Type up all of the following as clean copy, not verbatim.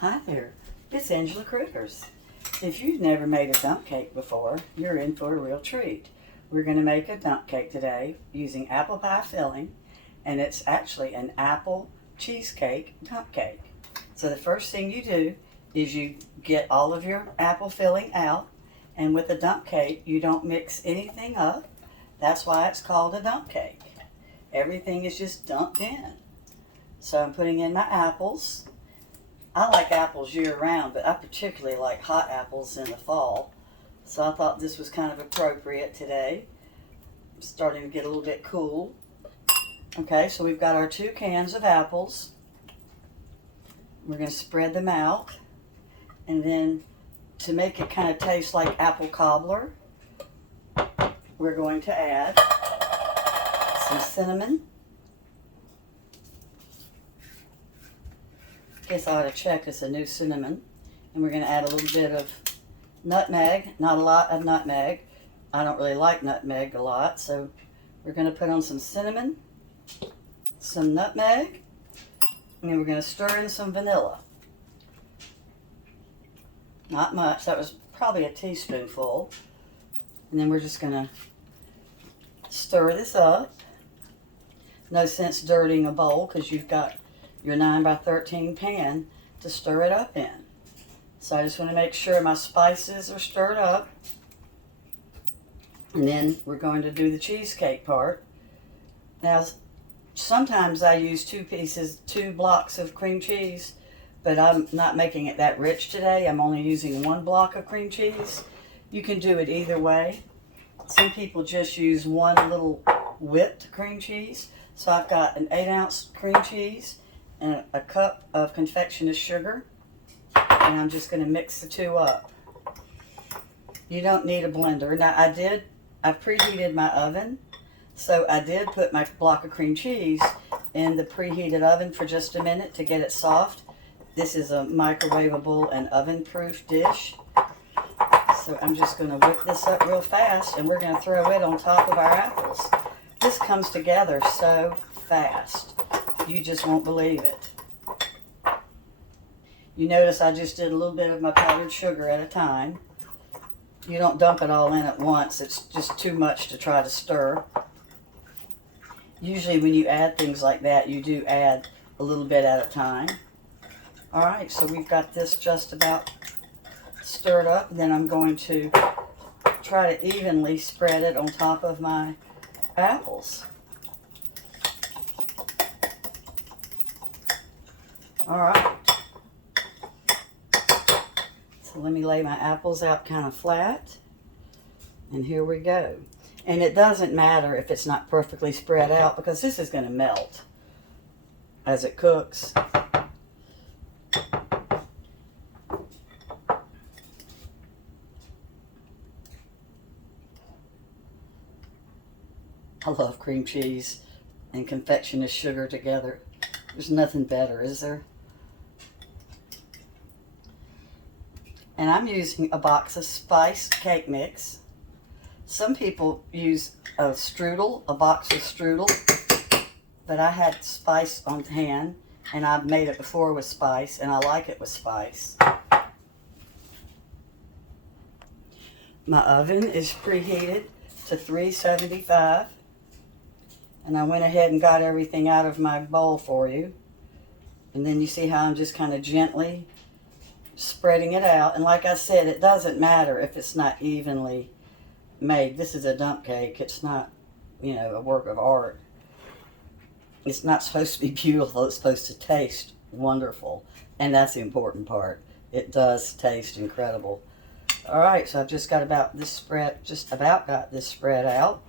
Hi there, it's Angela Critters. If you've never made a dump cake before, you're in for a real treat. We're going to make a dump cake today using apple pie filling, and it's actually an apple cheesecake dump cake. So the first thing you do is you get all of your apple filling out, and with a dump cake, you don't mix anything up. That's why it's called a dump cake. Everything is just dumped in. So I'm putting in my apples. I like apples year-round, but I particularly like hot apples in the fall. So I thought this was kind of appropriate today. I'm starting to get a little bit cool. Okay, so we've got our 2 cans of apples. We're going to spread them out. And then to make it kind of taste like apple cobbler, we're going to add some cinnamon. Guess I ought to check it's a new cinnamon. And we're going to add a little bit of nutmeg, not a lot of nutmeg. I don't really like nutmeg a lot, so we're going to put on some cinnamon, some nutmeg, and then we're going to stir in some vanilla. Not much, that was probably a teaspoonful. And then we're just going to stir this up. No sense dirtying a bowl because you've got your 9x13 pan to stir it up in. So I just want to make sure my spices are stirred up. And then we're going to do the cheesecake part. Now, sometimes I use 2 blocks of cream cheese, but I'm not making it that rich today. I'm only using 1 block of cream cheese. You can do it either way. Some people just use 1 little whipped cream cheese. So I've got an 8-ounce cream cheese and a cup of confectioners sugar, and I'm just going to mix the 2 up. You don't need a blender. Now I preheated my oven, so I did put my block of cream cheese in the preheated oven for just a minute to get it soft. This is a microwavable and oven-proof dish. So I'm just going to whip this up real fast, and we're going to throw it on top of our apples. This comes together so fast. You just won't believe it. You notice I just did a little bit of my powdered sugar at a time. You don't dump it all in at once. It's just too much to try to stir. Usually when you add things like that, you do add a little bit at a time. Alright, so we've got this just about stirred up. Then I'm going to try to evenly spread it on top of my apples. Alright, so let me lay my apples out kind of flat, and here we go. And it doesn't matter if it's not perfectly spread out, because this is going to melt as it cooks. I love cream cheese and confectioner's sugar together. There's nothing better, is there? And I'm using a box of spiced cake mix. Some people use a strudel, a box of strudel, but I had spice on hand, and I've made it before with spice, and I like it with spice. My oven is preheated to 375, and I went ahead and got everything out of my bowl for you. And then you see how I'm just kind of gently spreading it out. And like I said, it doesn't matter if it's not evenly made. This is a dump cake. It's not, you know, a work of art. It's not supposed to be beautiful. It's supposed to taste wonderful. And that's the important part. It does taste incredible. All right, so I've just got about this spread, just about got this spread out.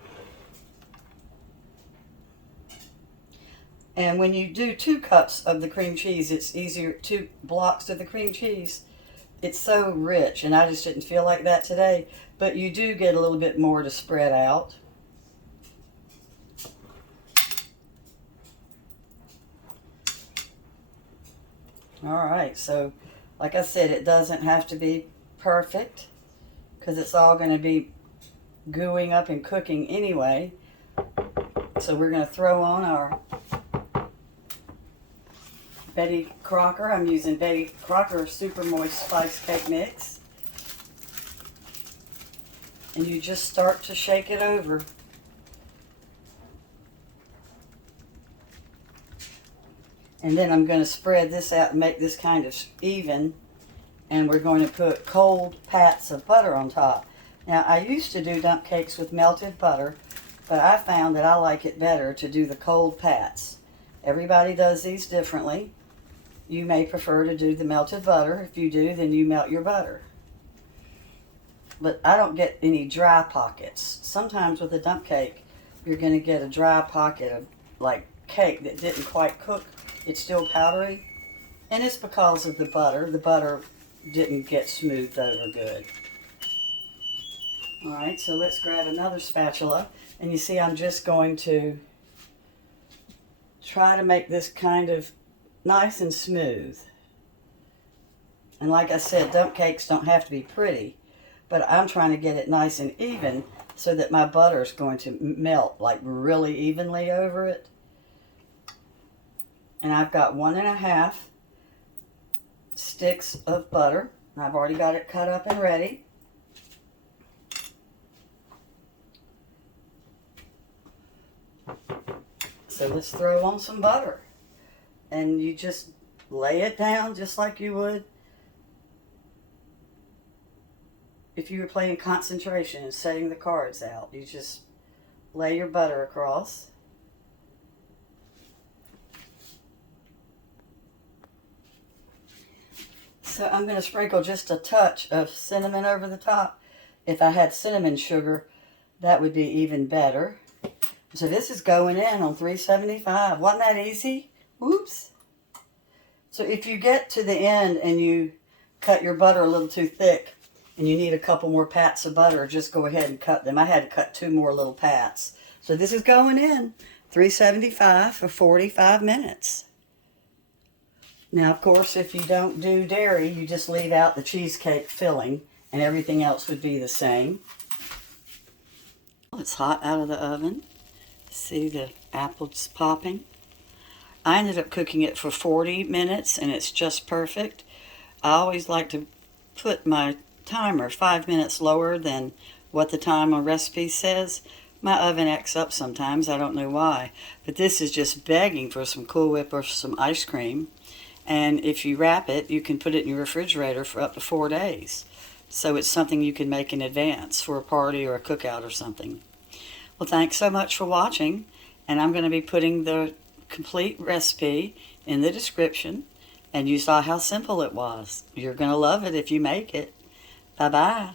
And when you do 2 cups of the cream cheese, it's easier, 2 blocks of the cream cheese. It's so rich, and I just didn't feel like that today. But you do get a little bit more to spread out. All right, so like I said, it doesn't have to be perfect because it's all going to be gooing up and cooking anyway. So we're going to throw on our Betty Crocker. I'm using Betty Crocker Super Moist Spice Cake Mix. And you just start to shake it over. And then I'm going to spread this out and make this kind of even. And we're going to put cold pats of butter on top. Now, I used to do dump cakes with melted butter, but I found that I like it better to do the cold pats. Everybody does these differently. You may prefer to do the melted butter. If you do, then you melt your butter. But I don't get any dry pockets. Sometimes with a dump cake, you're going to get a dry pocket of like cake that didn't quite cook. It's still powdery. And it's because of the butter. The butter didn't get smoothed over good. Alright, so let's grab another spatula. And you see I'm just going to try to make this kind of nice and smooth. And like I said, dump cakes don't have to be pretty. But I'm trying to get it nice and even so that my butter is going to melt like really evenly over it. And I've got 1.5 sticks of butter. I've already got it cut up and ready. So let's throw on some butter. And you just lay it down just like you would if you were playing concentration and setting the cards out. You just lay your butter across. So I'm going to sprinkle just a touch of cinnamon over the top. If I had cinnamon sugar, that would be even better. So this is going in on 375. Wasn't that easy? Whoops. So if you get to the end and you cut your butter a little too thick and you need a couple more pats of butter, just go ahead and cut them. I had to cut 2 more little pats. So this is going in 375 for 45 minutes. Now, of course, if you don't do dairy, you just leave out the cheesecake filling and everything else would be the same. It's hot out of the oven. See the apples popping? I ended up cooking it for 40 minutes and it's just perfect. I always like to put my timer 5 minutes lower than what the time on recipe says. My oven acts up sometimes, I don't know why. But this is just begging for some Cool Whip or some ice cream. And if you wrap it, you can put it in your refrigerator for up to 4 days. So it's something you can make in advance for a party or a cookout or something. Well, thanks so much for watching. And I'm going to be putting the complete recipe in the description. And you saw how simple it was. You're going to love it if you make it. Bye-bye.